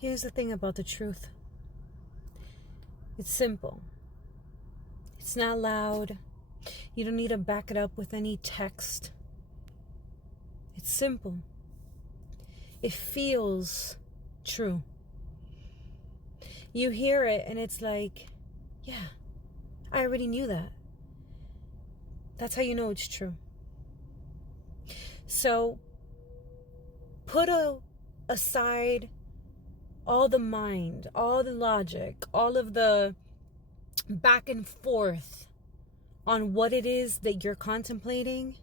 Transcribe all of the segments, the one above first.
Here's the thing about the truth. It's simple. It's not loud. You don't need to back it up with any text. It's simple. It feels true. You hear it and it's like, yeah, I already knew that. That's how you know it's true. So put aside all the mind, all the logic, all of the back and forth on what it is that you're contemplating.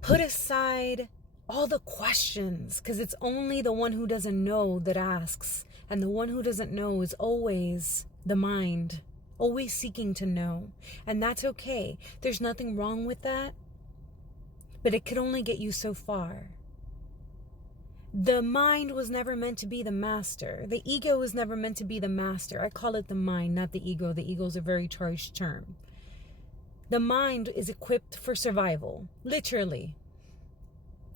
Put aside all the questions, because it's only the one who doesn't know that asks. And the one who doesn't know is always the mind, always seeking to know. And that's okay. There's nothing wrong with that. But it could only get you so far. The mind was never meant to be the master. The ego was never meant to be the master. I call it the mind, not the ego. The ego is a very charged term. The mind is equipped for survival, literally.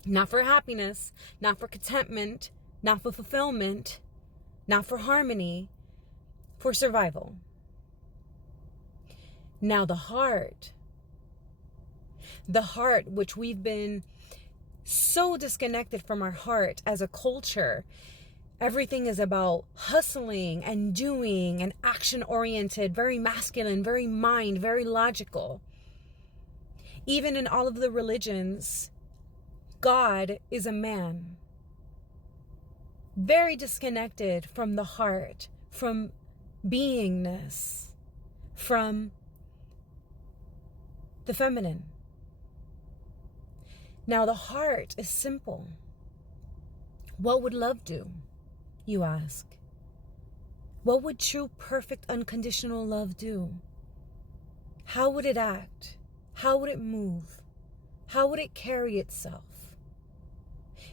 Not for happiness, not for contentment, not for fulfillment, not for harmony, for survival. Now the heart, which we've been so disconnected from our heart as a culture. Everything is about hustling and doing and action oriented, very masculine, very mind, very logical. Even in all of the religions, God is a man. Very disconnected from the heart, from beingness, from the feminine. Now the heart is simple. What would love do, you ask? What would true, perfect, unconditional love do? How would it act? How would it move? How would it carry itself?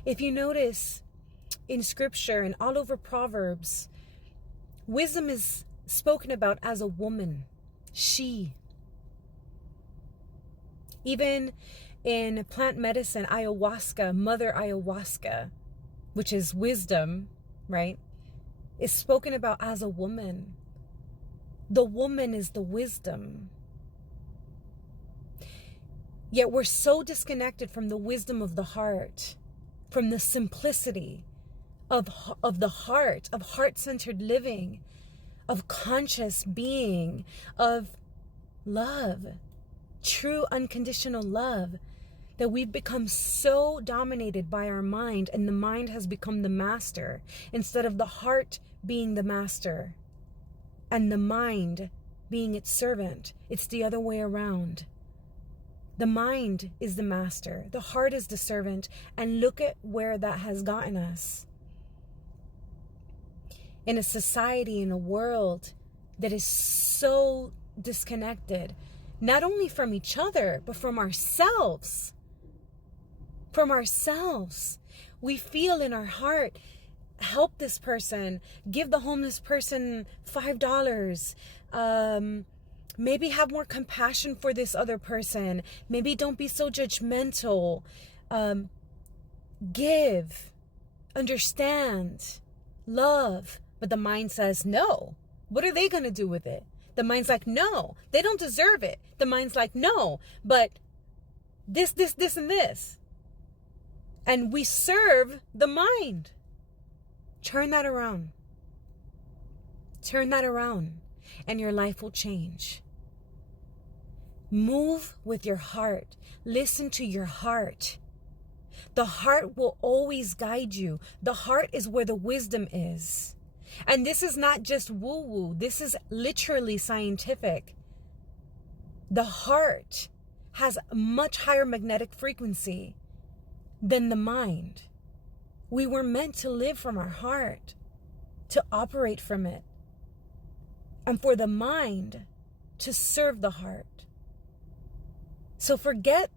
If you notice in scripture and all over Proverbs, wisdom is spoken about as a woman, she. Even in plant medicine, ayahuasca, mother ayahuasca, which is wisdom, right, is spoken about as a woman. The woman is the wisdom. Yet we're so disconnected from the wisdom of the heart, from the simplicity of the heart, of heart-centered living, of conscious being, of love, true unconditional love, that we've become so dominated by our mind, and the mind has become the master instead of the heart being the master and the mind being its servant. It's the other way around. The mind is the master, the heart is the servant, and look at where that has gotten us. In a society, in a world that is so disconnected, not only from each other, but from ourselves. From ourselves. We feel in our heart, help this person, give the homeless person $5, maybe have more compassion for this other person, maybe don't be so judgmental, give, understand, love. But the mind says no. What are they going to do with it? The mind's like, no, they don't deserve it. The mind's like, no, but this, and this. And we serve the mind. Turn that around. Turn that around, and your life will change. Move with your heart. Listen to your heart. The heart will always guide you. The heart is where the wisdom is. And this is not just woo-woo. This is literally scientific. The heart has a much higher magnetic frequency than the mind. We were meant to live from our heart, to operate from it, and for the mind to serve the heart. So forget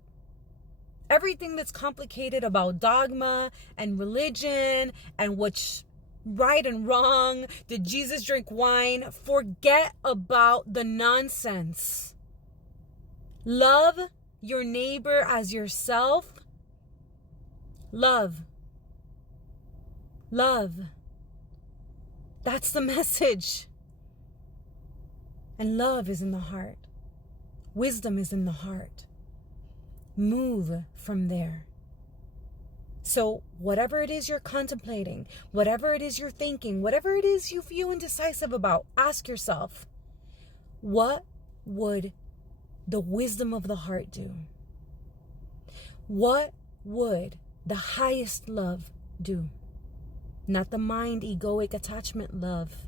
everything that's complicated about dogma and religion and what's right and wrong. Did Jesus drink wine? Forget about the nonsense. Love your neighbor as yourself. Love. Love. That's the message. And love is in the heart. Wisdom is in the heart. Move from there. So whatever it is you're contemplating, whatever it is you're thinking, whatever it is you feel indecisive about, ask yourself, what would the wisdom of the heart do? What would the highest love do? Not the mind, egoic attachment love,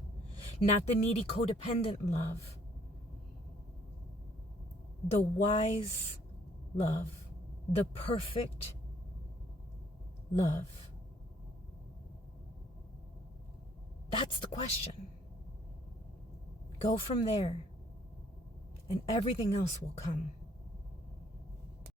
not the needy codependent love. The wise love, the perfect love. That's the question. Go from there, and everything else will come.